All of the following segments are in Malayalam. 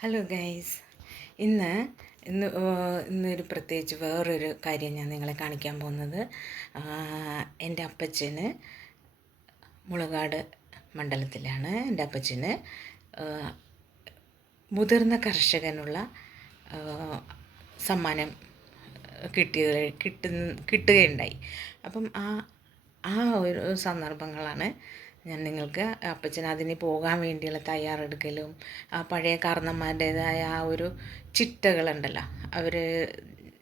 ഹലോ ഗൈസ്, ഇന്ന് ഇന്ന് ഇന്നൊരു പ്രത്യേകിച്ച് വേറൊരു കാര്യം ഞാൻ നിങ്ങളെ കാണിക്കാൻ പോകുന്നത്. എൻ്റെ അപ്പച്ചന് മുളകാട് മണ്ഡലത്തിലാണ്. എൻ്റെ അപ്പച്ചന് മുതിർന്ന കർഷകനുള്ള സമ്മാനം കിട്ടുകയുണ്ടായി. അപ്പം ആ ഒരു സന്ദർഭങ്ങളാണ് ഞാൻ നിങ്ങൾക്ക് അപ്പച്ചൻ അതിന് പോകാൻ വേണ്ടിയുള്ള തയ്യാറെടുക്കലും പഴയ കാരണന്മാരുടേതായ ആ ഒരു ചിട്ടകളുണ്ടല്ലോ, അവർ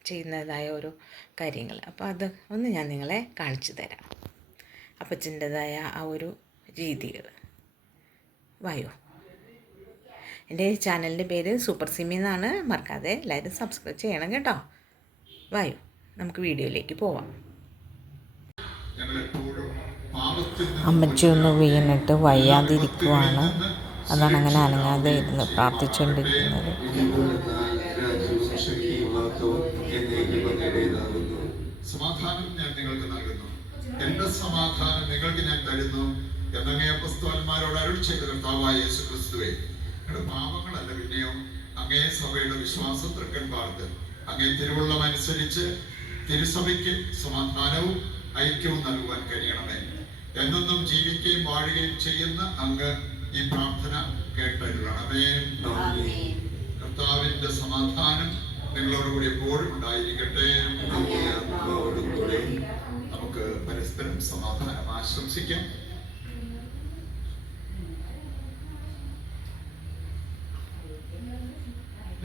ചെയ്യുന്നതായ ഓരോ കാര്യങ്ങൾ. അപ്പോൾ അത് ഒന്ന് ഞാൻ നിങ്ങളെ കാണിച്ചു തരാം, അപ്പച്ചൻ്റെതായ ആ ഒരു രീതികൾ. വായോ. എൻ്റെ ചാനലിൻ്റെ പേര് സൂപ്പർ സിമി എന്നാണ്. മറക്കാതെ എല്ലാവരും സബ്സ്ക്രൈബ് ചെയ്യണം കേട്ടോ. വായോ, നമുക്ക് വീഡിയോയിലേക്ക് പോവാം. അമ്മച്ചി ഒന്ന് വീണിട്ട് വയ്യാതിരിക്കുവാണ്. അതാണ് അങ്ങനെ അനങ്ങാതെ ഇരുന്ന് പ്രാർത്ഥിച്ചുകൊണ്ടിരിക്കുന്നത്. സമാധാനം ഞാൻ നിങ്ങൾക്ക് നൽകുന്നു, എന്റെ സമാധാനം നിങ്ങൾക്ക് ഞാൻ തരുന്നു എന്നങ്ങേ അപ്പോസ്തലന്മാരോട് അരുളി ചെയ്ത കർത്താവായ യേശു ക്രിസ്തുവേ, നിങ്ങളുടെ പാപങ്ങളല്ല പിന്നെയോ അങ്ങേ സഭയുടെ വിശ്വാസം തൃക്കൻ പാർത്ത് അങ്ങേ തിരുവുള്ളം അനുസരിച്ച് തിരുസഭയ്ക്ക് സമാധാനവും ഐക്യവും നൽകുവാൻ കഴിയണമേ. എന്നെന്നും ജീവിക്കുകയും വാഴുകയും ചെയ്യുന്ന അങ്ങ് ഈ പ്രാർത്ഥന കേട്ടരുളണമേ. കർത്താവിന്റെ സമാധാനം നിങ്ങളോടുകൂടി എപ്പോഴും ഉണ്ടായിരിക്കട്ടെ. നമുക്ക് പരസ്പരം സമാധാനം ആശംസിക്കാം.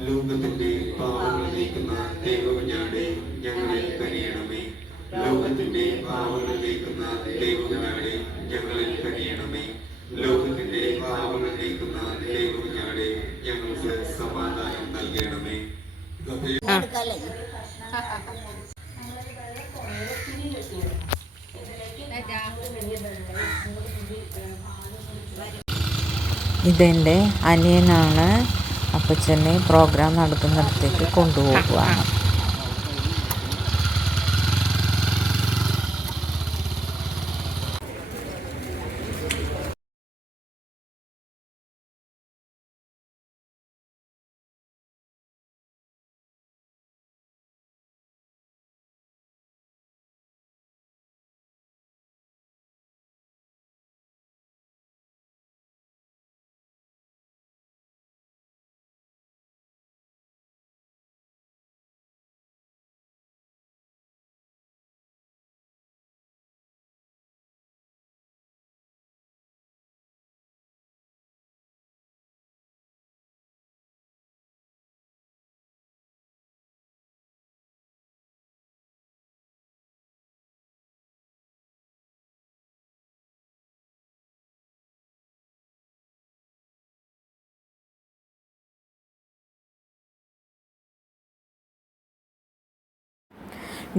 ലോകത്തിന്റെ പാവങ്ങൾ നീക്കുന്ന ദൈവകുഞ്ഞാടെ ഞങ്ങളിൽ കനിയണമേ. ലോകത്തിന്റെ പാവങ്ങൾ നീക്കുന്ന ദൈവകുഞ്ഞാടെ ഞങ്ങളിൽ കനിയണമേ. ലോകത്തിന്റെ പാവങ്ങൾ നീക്കുന്ന ദൈവകുഞ്ഞാടെ ഞങ്ങൾക്ക് സമാധാനം നൽകണമേ. ഇതെൻ്റെ അനിയനാണ്. അപ്പച്ചനെ പ്രോഗ്രാം നടക്കുന്നിടത്തേക്ക് കൊണ്ടുപോകുകയാണ്.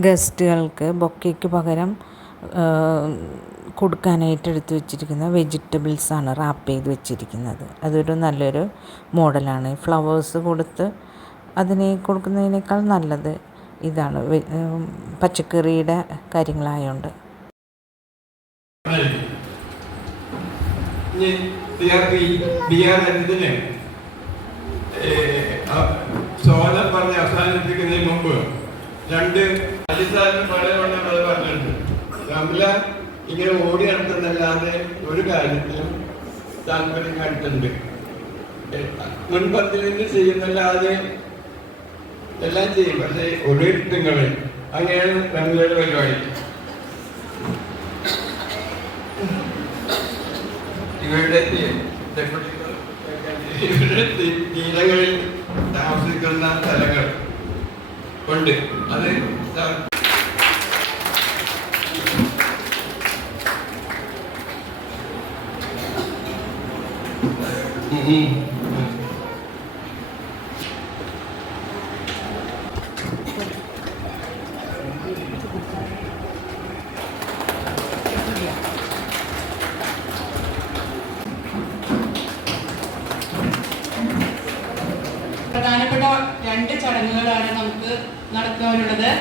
ഗസ്റ്റുകൾക്ക് ബൊക്കയ്ക്ക് പകരം കൊടുക്കാനായിട്ട് എടുത്തു വെച്ചിരിക്കുന്ന വെജിറ്റബിൾസാണ് റാപ്പ് ചെയ്ത് വെച്ചിരിക്കുന്നത്. അതൊരു നല്ലൊരു മോഡലാണ്. ഫ്ലവേഴ്സ് കൊടുത്ത് അതിനെ കൊടുക്കുന്നതിനേക്കാൾ നല്ലത് ഇതാണ്, പച്ചക്കറിയുടെ കാര്യങ്ങളായതുകൊണ്ട്. സോദം പറഞ്ഞ് അവസാനിപ്പിക്കുന്നതിന് മുമ്പ് രണ്ട് അജിസാറിന് പലവണ്ണം അത് പറഞ്ഞിട്ടുണ്ട്. റംല ഇങ്ങനെ ഓടി നടത്തുന്നല്ലാതെ ഒരു കാര്യത്തിലും താല്പര്യം കാണിട്ടുണ്ട്. മുൻപത്തിൽ നിന്ന് ചെയ്യുന്നല്ലാതെ എല്ലാം ചെയ്യും, പക്ഷേ ഒരിടങ്ങളിൽ അങ്ങനെയാണ് റംലയുടെ പരിപാടി. ഇവരുടെ തീരങ്ങളിൽ താമസിക്കുന്ന സ്ഥലങ്ങൾ ഉണ്ട്. അത് പ്രധാനപ്പെട്ട രണ്ട് ചടങ്ങുകളാണ് നമുക്ക് നടത്താനുള്ളത്.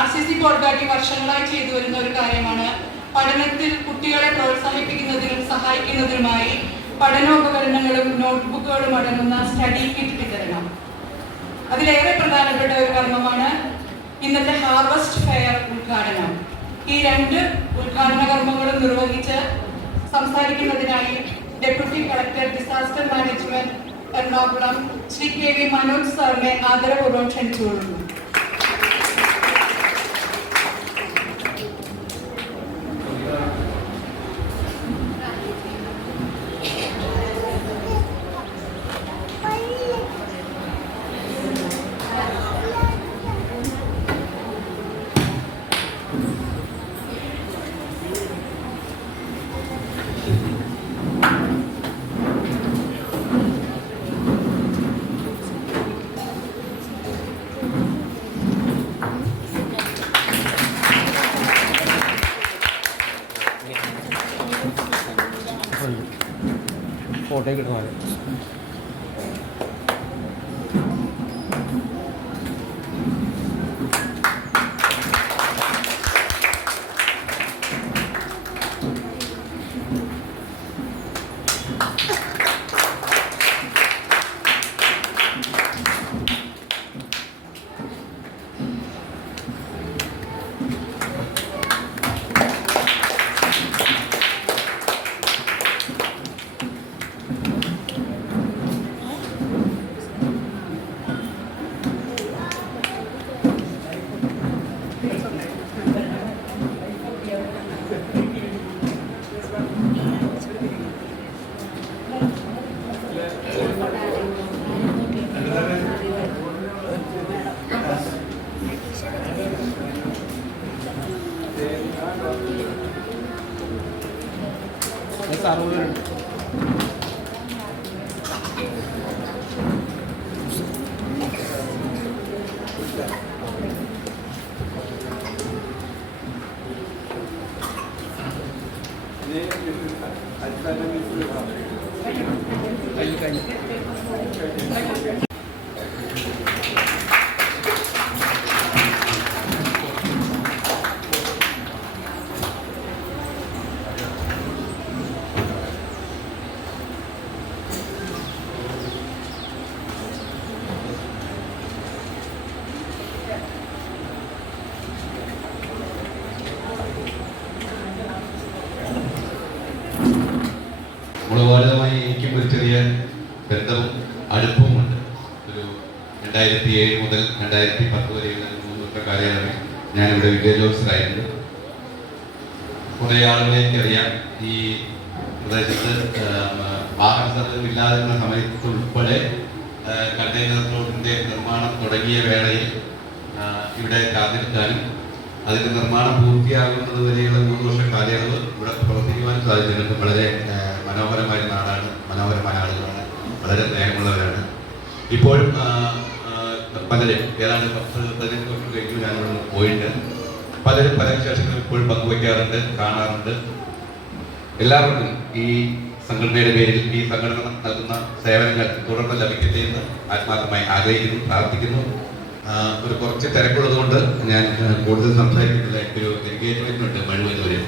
RCC കോർഗാട്ടി വർഷങ്ങളായി ചെയ്തു വരുന്ന ഒരു കാര്യമാണ്. പഠനത്തിൽ കുട്ടികളെ പ്രോത്സാഹിപ്പിക്കുന്നതിനും സഹായിക്കുന്നതിനുമായി പഠനോപകരണങ്ങളും നോട്ട്ബുക്ക് ബുക്കുകളും അടങ്ങുന്ന സ്റ്റഡി കിറ്റ് വിതരണം. അതിലേറെ പ്രധാനപ്പെട്ട ഒരു കർമ്മമാണ് ഇന്നത്തെ ഹാർവസ്റ്റ് ഫെയർ ഉദ്ഘാടനം. ഈ 2 ഉദ്ഘാടന കർമ്മങ്ങളും നിർവഹിച്ച് സംസാരിക്കുന്നതിനായി deputy collector disaster management Ernakulam Shri KV Manoj സാറിനെ ആദരപൂർവ്വം ക്ഷണിച്ചുകൊള്ളുന്നു. ഫോട്ടോ കിട്ടുന്നത് സാറുകളുണ്ട്. മുളവാടുമായി എനിക്കും ഒരു ചെറിയ ബന്ധവും അടുപ്പവുമുണ്ട്. ഒരു 2007 മുതൽ 2010 വരെയുള്ള 3 വർഷ കാലയളവിൽ ഞാനിവിടെ വില്ലേജ് ഓഫീസറായിരുന്നു. കുറേ ആളുകളെ എനിക്കറിയാം. ഈ പ്രദേശത്ത് വാഹന സൗകര്യം ഇല്ലാതിരുന്ന സമയത്ത് ഉൾപ്പെടെ കണ്ടെയ്നർ റോഡിൻ്റെ നിർമ്മാണം തുടങ്ങിയ വേളയിൽ ഇവിടെ കാത്തിരിക്കാനും അതിൻ്റെ നിർമ്മാണം പൂർത്തിയാകുന്നത് വരെയുള്ള 3 വർഷ കാലയളവ് ഇവിടെ പ്രവർത്തിക്കുവാനും സാധിച്ചിട്ടുണ്ട്. വളരെ മനോഹരമായ നാടാണ്, മനോഹരമായ ആളുകളാണ്, വളരെ സ്നേഹമുള്ളവരാണ്. ഇപ്പോഴും പലരും ഏതാണ്ട് 10-15 വർഷം കഴിഞ്ഞു ഞാനിവിടെ പോയിട്ട് പലരും പല വിശേഷങ്ങളും ഇപ്പോഴും പങ്കുവയ്ക്കാറുണ്ട്, കാണാറുണ്ട്. എല്ലാവർക്കും ഈ സംഘടനയുടെ പേരിൽ ഈ സംഘടന നൽകുന്ന സേവനങ്ങൾ തുടർന്ന് ലഭിക്കട്ടെ എന്ന് ആത്മാർത്ഥമായി ആഗ്രഹിക്കുന്നു, പ്രാർത്ഥിക്കുന്നു. ഒരു കുറച്ച് തിരക്കുള്ളത് കൊണ്ട് ഞാൻ കൂടുതൽ സംസാരിക്കുന്നില്ല. ഒരു എൻഗേജ്മെന്റ് ഉണ്ട് മഴുവന്നൂര്.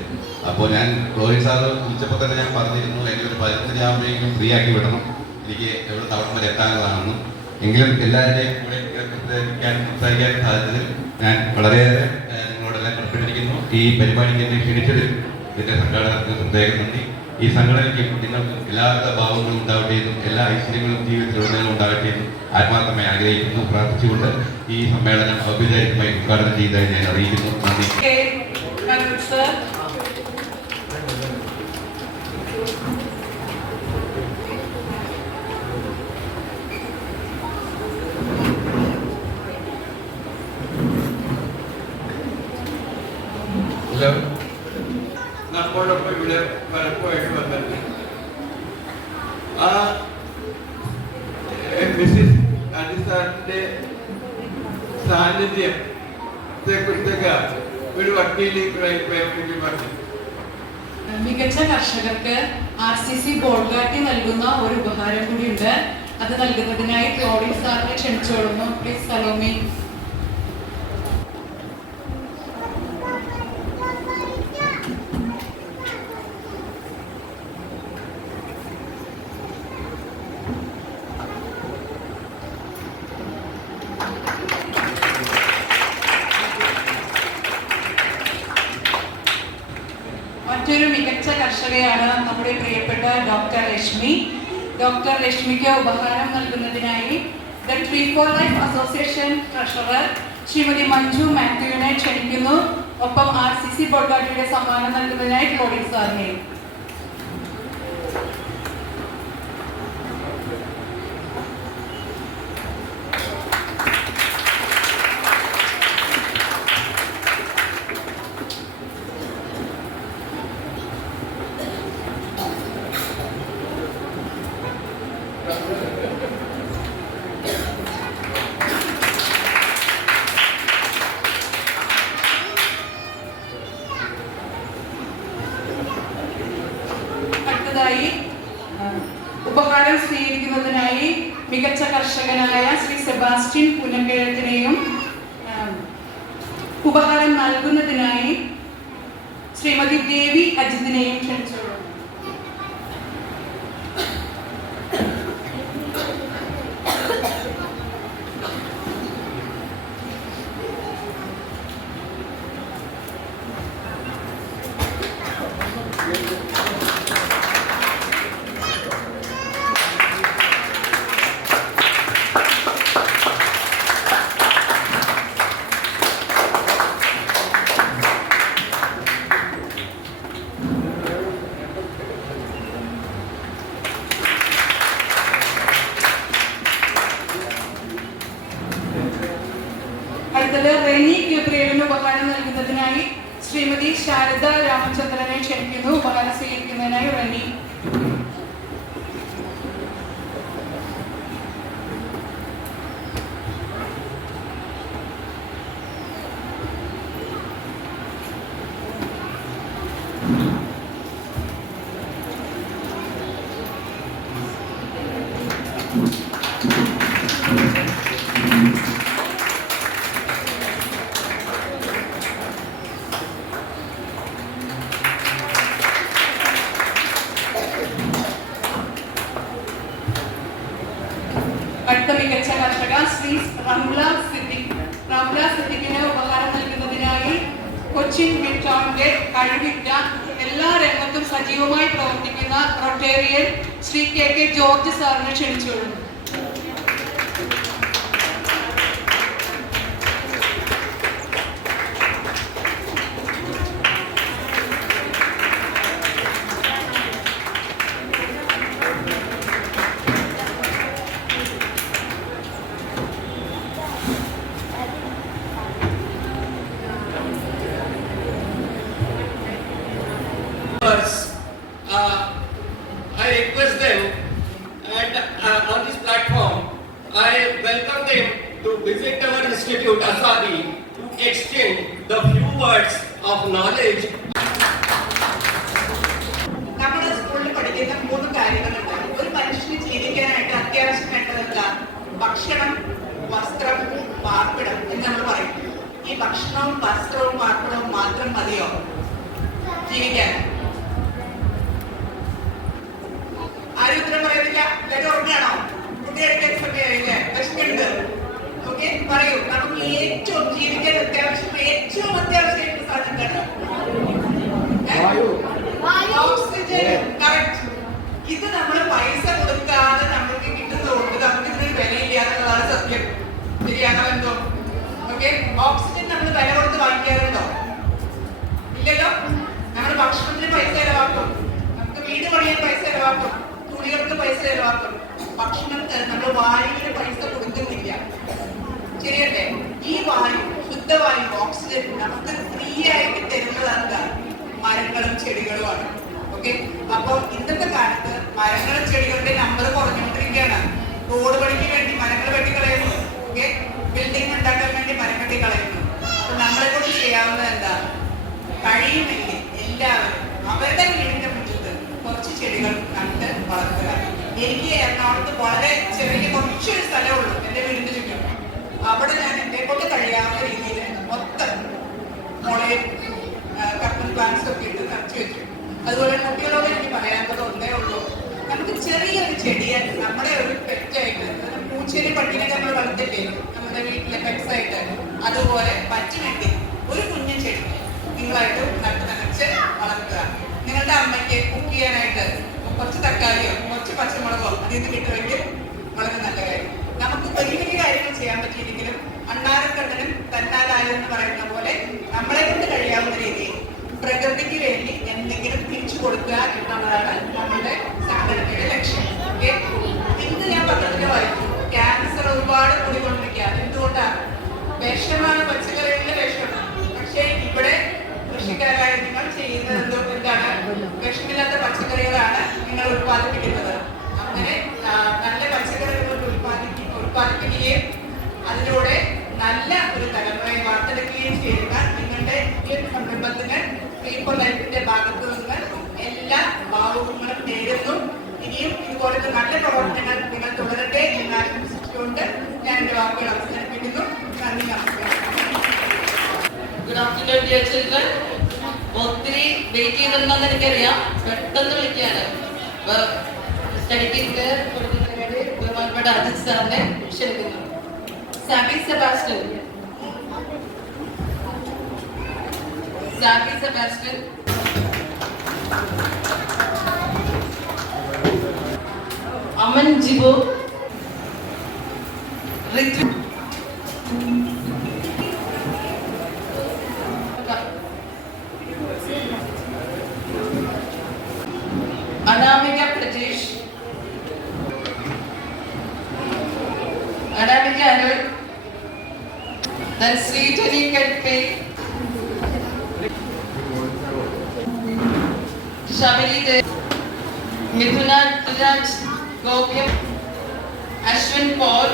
അപ്പോൾ ഞാൻ റോഹിൻ സാറ് വിളിച്ചപ്പോൾ തന്നെ ഞാൻ പറഞ്ഞിരുന്നു എനിക്ക് ഒരു 15 ആകുമ്പോഴേക്കും ഫ്രീ ആക്കി വിടണം, എനിക്ക് എവിടെ തവണ വരെ എത്താനുള്ളതാണെന്നും. എങ്കിലും എല്ലാവരുടെയും കൂടെ സംസാരിക്കാനും സാധിച്ചതിൽ ഞാൻ വളരെയേറെ നിങ്ങളോടെല്ലാം കടപ്പെട്ടിരിക്കുന്നു. ഈ പരിപാടിക്ക് എന്നെ ക്ഷണിച്ചതിൽ ഇതിൻ്റെ സംഘാടകർക്ക് പ്രത്യേകം നന്ദി. ഈ സംഘടനയ്ക്കും നിങ്ങൾക്ക് എല്ലാവിധ ഭാവങ്ങളും ഉണ്ടാവട്ടെ എന്നും എല്ലാ ഐശ്വര്യങ്ങളും ജീവിതത്തിലുടനീളം ഉണ്ടാകട്ടെ എന്നും ആത്മാർത്ഥമായി ആഗ്രഹിക്കുന്നു, പ്രാർത്ഥിച്ചുകൊണ്ട് ഈ സമ്മേളനം ഔപചാരികമായി ഉദ്ഘാടനം ചെയ്തതായി ഞാൻ അറിയിക്കുന്നു. നന്ദി. നമ്മോടൊപ്പം ഇവിടെ പലപ്പോഴായിട്ട് വന്നിട്ടുണ്ട്. ആ മിസ്സിസ് അനിസാറിന്റെ സാന്നിധ്യത്തെ കുറിച്ചൊക്കെ ഒരു വക്കീൽ പറഞ്ഞു. മികച്ച കർഷകർക്ക് RCC ബോൾഗാട്ടി നൽകുന്ന ഒരു ഉപഹാരം കൂടിയുണ്ട്. അത് നൽകുന്നതിനായി റോഹിൻ സാറിനെ ക്ഷണിച്ചോളുന്നു. Please follow me. കർഷകയാണ് നമ്മുടെ പ്രിയപ്പെട്ട ഡോക്ടർ രശ്മി. ഡോക്ടർ രശ്മിക്ക് ഉപഹാരം നൽകുന്നതിനായി the tree for life association treasurer Shrimati Manju മാത്യുവിനെ ക്ഷണിക്കുന്നു. ഒപ്പം RCC ബോൾഗാട്ടിയുടെ സമ്മാനം നൽകുന്നതിനായി ക്ലോഡിൻ സാറിനെയും. ഉപഹാരം സ്വീകരിക്കുന്നതിനായി മികച്ച കർഷകനായ ശ്രീ സെബാസ്റ്റ്യൻ പുനങ്കഴത്തിനെയും ഉപഹാരം നൽകുന്നതിനായി ശ്രീമതി ദേവി അജിത്തിനെയും ക്ഷണിച്ചോളൂ. റെനി ഗബ്രിയലിന് ഉപഹാരം നൽകുന്നതിനായി ശ്രീമതി ശാരദ രാമചന്ദ്രനെ ക്ഷണിക്കുന്നു. ഉപഹാരം സ്വീകരിക്കുന്നതിനായി റെനി. അടുത്ത മികച്ച കർഷക ശ്രീ റംല സിദ്ദിഖിന് ഉപഹാരം നൽകുന്നതിനായി കൊച്ചിൻ മിറ്റോണിന്റെ കഴിവിറ്റ എല്ലാ രംഗത്തും സജീവമായി പ്രവർത്തിക്കുന്ന റൊട്ടേറിയൻ ശ്രീ KK ജോർജ് സാറിനെ ക്ഷണിച്ചുകൊള്ളുന്നു. I request them and on this platform I welcome them to visit our institute Asadi to exchange the few words of knowledge. നമ്മുടെ സ്കൂളിൽ പഠിക്കുന്ന 3 കാര്യങ്ങളുണ്ട്. ഒരു മനുഷ്യന് ജീവിക്കാനായിട്ട് അത്യാവശ്യം വേണ്ടതല്ല ഭക്ഷണം, വസ്ത്രം, പാർപ്പിടം എന്ന് നമ്മൾ പറയും. ഈ ഭക്ഷണവും വസ്ത്രവും പാർപ്പിടവും മാത്രം മതിയോ ജീവിക്കാൻ? ആരും ഉത്തരം പറയുന്നില്ല. എല്ലാവരും ഓർമ്മയാണോ? കുട്ടിയെടുക്കാൻ സമയമായില്ലേ? വിശക്കുണ്ട്. ഓക്കെ, പറയൂ. നമുക്ക് ഏറ്റവും ജീവിക്കാൻ ഏറ്റവും അത്യാവശ്യമായിട്ടുള്ള സാധനം എന്താണ്? ഓക്സിജൻ. കറക്റ്റ്. ഇത് നമ്മൾ പൈസ കൊടുക്കാതെ നമ്മൾക്ക് കിട്ടുന്നതുകൊണ്ട് നമുക്ക് ഇതിനൊരു വിലയില്ലാന്നുള്ളതാണ് സത്യം. ശരിയാണോ എന്തോ? ഓക്കെ, ഓക്സിജൻ നമ്മൾ വില കൊടുത്ത് വാങ്ങിക്കാറുണ്ടോ? ഇല്ലല്ലോ. നമ്മൾ ഭക്ഷണത്തിന് പൈസ ചെലവാക്കും, നമുക്ക് വീട് പണിയാൻ പൈസ ചെലവാക്കും, തുണികൾക്ക് പൈസ ചെലവാക്കും. ഭക്ഷണത്തിന് നമ്മൾ വായുവിന് പൈസ കൊടുക്കുന്നില്ല. ശരിയല്ലേ? ഈ വായു, ശുദ്ധവായു, ഓക്സിജൻ നമുക്ക് ഫ്രീ ആയിട്ട് തരുന്നതാണ് മരങ്ങളും ചെടികളുമാണ്. ഓക്കെ, അപ്പൊ ഇന്നത്തെ കാലത്ത് മരങ്ങളും ചെടികളുടെ നമ്പർ കുറഞ്ഞുകൊണ്ടിരിക്കുകയാണ്. റോഡ് പണിക്ക് വേണ്ടി മരങ്ങൾ വെട്ടിക്കളയുന്നു. ഓക്കെ, ബിൽഡിംഗ് ഉണ്ടാക്കാൻ വേണ്ടി മരം വെട്ടിക്കളയുന്നു. അപ്പൊ നമ്മളെ കൊണ്ട് ചെയ്യാവുന്നത് എന്താ? കഴിയുമെങ്കിൽ എല്ലാവരും അവരുടെ വീടിന്റെ മുറ്റത്ത് കുറച്ച് ചെടികൾ നട്ട് വളർത്തുക. എനിക്ക് എറണാകുളത്ത് വളരെ ചെറിയ കുറച്ചൊരു സ്ഥലമുള്ളൂ എൻ്റെ വീടിന്റെ ചുറ്റും. അവിടെ ഞാൻ എന്നെ കൊണ്ട് കഴിയാവുന്ന രീതിയിൽ മൊത്തം മുളയും കർട്ടൻ പ്ലാന്റ്സ് ഒക്കെ ഇട്ട് നിറച്ചു വെച്ചു. അതുപോലെ കുട്ടികളോട് എനിക്ക് പറയാനുള്ളത് ഒന്നേ ഉള്ളൂ, നമുക്ക് ചെറിയൊരു ചെടിയെ നമ്മുടെ ഒരു പെറ്റായിട്ട്, പൂച്ചേരി പട്ടിനൊക്കെ നമ്മൾ വളർത്തില്ലേ നമ്മുടെ വീട്ടിലെ പെറ്റ്സായിട്ട്, അതുപോലെ പറ്റുമെങ്കിൽ ഒരു കുഞ്ഞു ചെടി നിങ്ങളായിട്ട് നട്ട് നനച്ച് വളർത്തുക. നിങ്ങളുടെ അമ്മയ്ക്ക് ചെയ്യാനായിട്ട് കുറച്ച് തക്കാളിയോ കുറച്ച് പച്ചമുളകോ അതിൽ നിന്ന് കിട്ടുമെങ്കിൽ വളരെ നല്ല കാര്യം. നമുക്ക് വലിയ വലിയ കാര്യങ്ങൾ ചെയ്യാൻ പറ്റിയില്ലെങ്കിലും അണ്ണാരക്കണ്ണനും തന്നാലായെന്ന് പറയുന്ന പോലെ നമ്മളെ കൊണ്ട് കഴിയാവുന്ന രീതിയിൽ പ്രകൃതിക്ക് വേണ്ടി എന്തെങ്കിലും തിരിച്ചു കൊടുക്കുക എന്നുള്ളതാണ് നമ്മുടെ സംഘടനയുടെ ലക്ഷ്യം. ഇന്ന് ഞാൻ പത്രത്തിൽ വായിച്ചു, ക്യാൻസർ ഒരുപാട് കൂടിക്കൊണ്ടിരിക്കുകയാണ്. എന്തുകൊണ്ടാണ്? വിഷമാണ്, പച്ചക്കറികളിലെ വിഷമാണ്. പക്ഷേ ഇവിടെ കൃഷിക്കാരായ നിങ്ങൾ ചെയ്യുന്നത് എന്താണ്? വിഷമില്ലാത്ത പച്ചക്കറികളാണ് നിങ്ങൾ ഉത്പാദിപ്പിക്കുന്നത്. അങ്ങനെ നല്ല പച്ചക്കറികൾ ഉത്പാദിപ്പിക്കുകയും അതിലൂടെ നല്ല ഒരു തലമുറയെ വാർത്തെടുക്കുകയും ചെയ്യുക നിങ്ങളുടെ സംരംഭത്തിന് പീപ്പിൾ ലൈഫിന്റെ ഭാഗത്തു നിന്ന് എല്ലാ ഭാവുകങ്ങളും നേരുന്നു. ഇനിയും ഇതുപോലത്തെ നല്ല പ്രവർത്തനങ്ങൾ നിങ്ങൾ തുടരട്ടെ എന്ന് ആശംസിച്ചുകൊണ്ട് ഞാൻ എന്റെ വാക്കുകൾ അവസാനിപ്പിക്കുന്നു. നന്ദി, നമസ്കാരം. Good afternoon dear children. ഒത്തിരി വെയിറ്റ് ചെയ്തിട്ടുണ്ടെന്ന് എനിക്കറിയാം. പെട്ടെന്ന് വിളിക്കുകയാണ്. സ്റ്റഡി ടീമില് കൊടുക്കുന്നതിന് വേണ്ടി ബഹുമാനപ്പെട്ട അജിത് സാറിനെ ക്ഷണിക്കുന്നു. Sabi Sebastian. Sabi Sebastian. Aman Jibo. Ritu. Anamika Prajesh. Anamika Arun. Then Sweetani Kadpe. Shabili Dev. Mithuna Raj Gopiam. Ashwin Paul.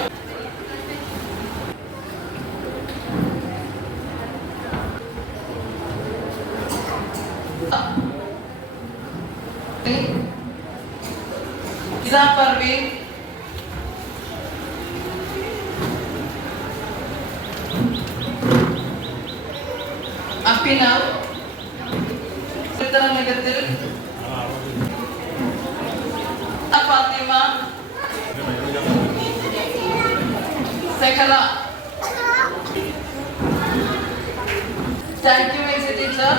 Iza Parveen. Apinav. Uttaranagatil. Fatima. Sekala. Thank you, Mr. Teacher.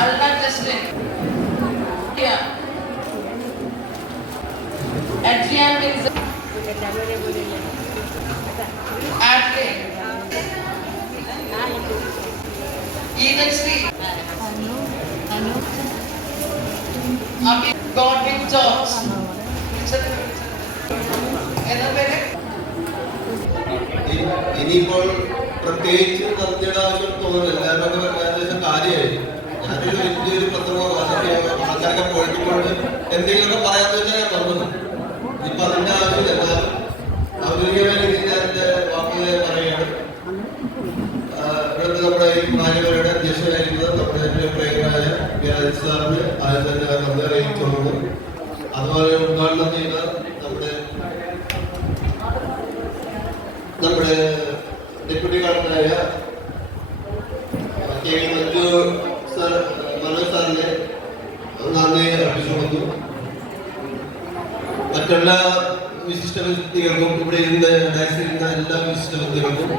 Alna Justin. Yeah. Adrian Vincent. Adley. Eden Sri. Abhi Godwin George. ഇനിയിപ്പോൾ പ്രത്യേകിച്ച് നന്ദിയുടെ ആവശ്യം തോന്നുന്നില്ല. എല്ലാവരും ഏകദേശം കാര്യമായി. ഞാനൊരു വലിയൊരു പത്രമോ ആൾക്കാരൊക്കെ പോയിക്കൊണ്ട് എന്തെങ്കിലുമൊക്കെ പറയാന്ന് വെച്ചാൽ ഞാൻ വന്നത്. ഇപ്പൊ അതിന്റെ ആവശ്യമില്ല. എന്നാലും ഔദ്യോഗികമായ രീതിയിൽ അതിന്റെ വാക്കുകൾ പറയുകയാണ്. ഇവിടുത്തെ നമ്മുടെ ഈ മാന്യവരുടെ അധ്യക്ഷനായിരിക്കുന്നത് നമ്മുടെ പ്രിയങ്കരായ വ്യാജ് സാറിന് ആദ്യം തന്നെ നന്ദി അറിയിച്ചുകൊണ്ടു. അതുപോലെ ഉദ്ഘാടനം ചെയ്ത നമ്മുടെ ഡെപ്യൂട്ടി കളക്ടറായ കെ വി മനോജ് സാറിനെ നന്ദി അർപ്പിച്ചുകൊണ്ടു. മറ്റുള്ള വിശിഷ്ട വ്യക്തികൾക്കും ഇവിടെ ഇരുന്ന് ഡാൻസിരുന്ന എല്ലാ വിശിഷ്ട വ്യക്തികൾക്കും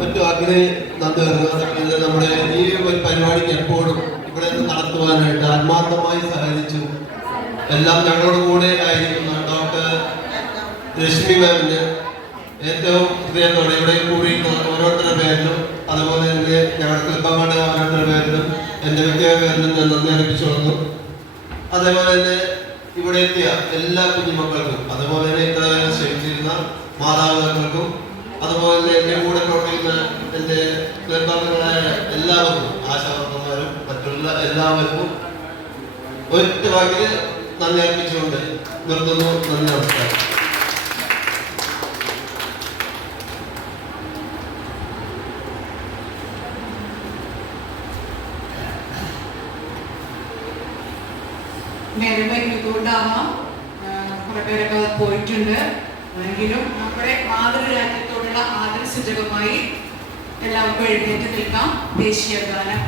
മറ്റു വാക്കിന് നന്ദി വരുന്നത്. നമ്മുടെ ഈ ഒരു പരിപാടിക്ക് എപ്പോഴും ഇവിടെ നിന്ന് നടത്തുവാനായിട്ട് ആത്മാർത്ഥമായി സഹകരിച്ചു എല്ലാം ഞങ്ങളുടെ കൂടെ ആയിരിക്കുന്ന ഡോക്ടർ രശ്മി മാമിന് ഏറ്റവും ഹൃദയത്തോടെ ഇവിടെ കൂടിയിരിക്കുന്ന ഓരോരുത്തരുടെ പേരിലും അതുപോലെ തന്നെ ഞങ്ങളുടെ ക്ലബങ്ങളുടെ ഓരോരുത്തരുടെ പേരിലും എൻ്റെ വ്യക്തിഗത പേരിലും ഞാൻ നന്ദി അർപ്പിച്ചുകൊള്ളുന്നു. അതേപോലെ തന്നെ ഇവിടെ എത്തിയ എല്ലാ കുഞ്ഞുമക്കൾക്കും അതുപോലെ തന്നെ ഇത്ര നേരം ശ്രമിച്ചിരുന്ന മാതാപിതാക്കൾക്കും അതുപോലെ തന്നെ എൻ്റെ കൂടെ പ്രവർത്തിക്കുന്ന എൻ്റെ ക്ലബംഗങ്ങളായ എല്ലാവർക്കും ആശാവർക്കന്മാരും മറ്റുള്ള എല്ലാവർക്കും ഒറ്റ വാക്കിൽ നന്ദി അർപ്പിച്ചുകൊണ്ട് നിർത്തുന്നു. നന്ദി, നമസ്കാരം. നേരത്തെ ഇതുകൊണ്ടാവാം കുറെ പേരൊക്കെ പോയിട്ടുണ്ട്. എങ്കിലും നമ്മുടെ മാതൃരാജ്യത്തോടുള്ള ആദരസൂചകമായി എല്ലാവർക്കും എഴുന്നേറ്റ് നിൽക്കാം. ദേശീയ ഗാനം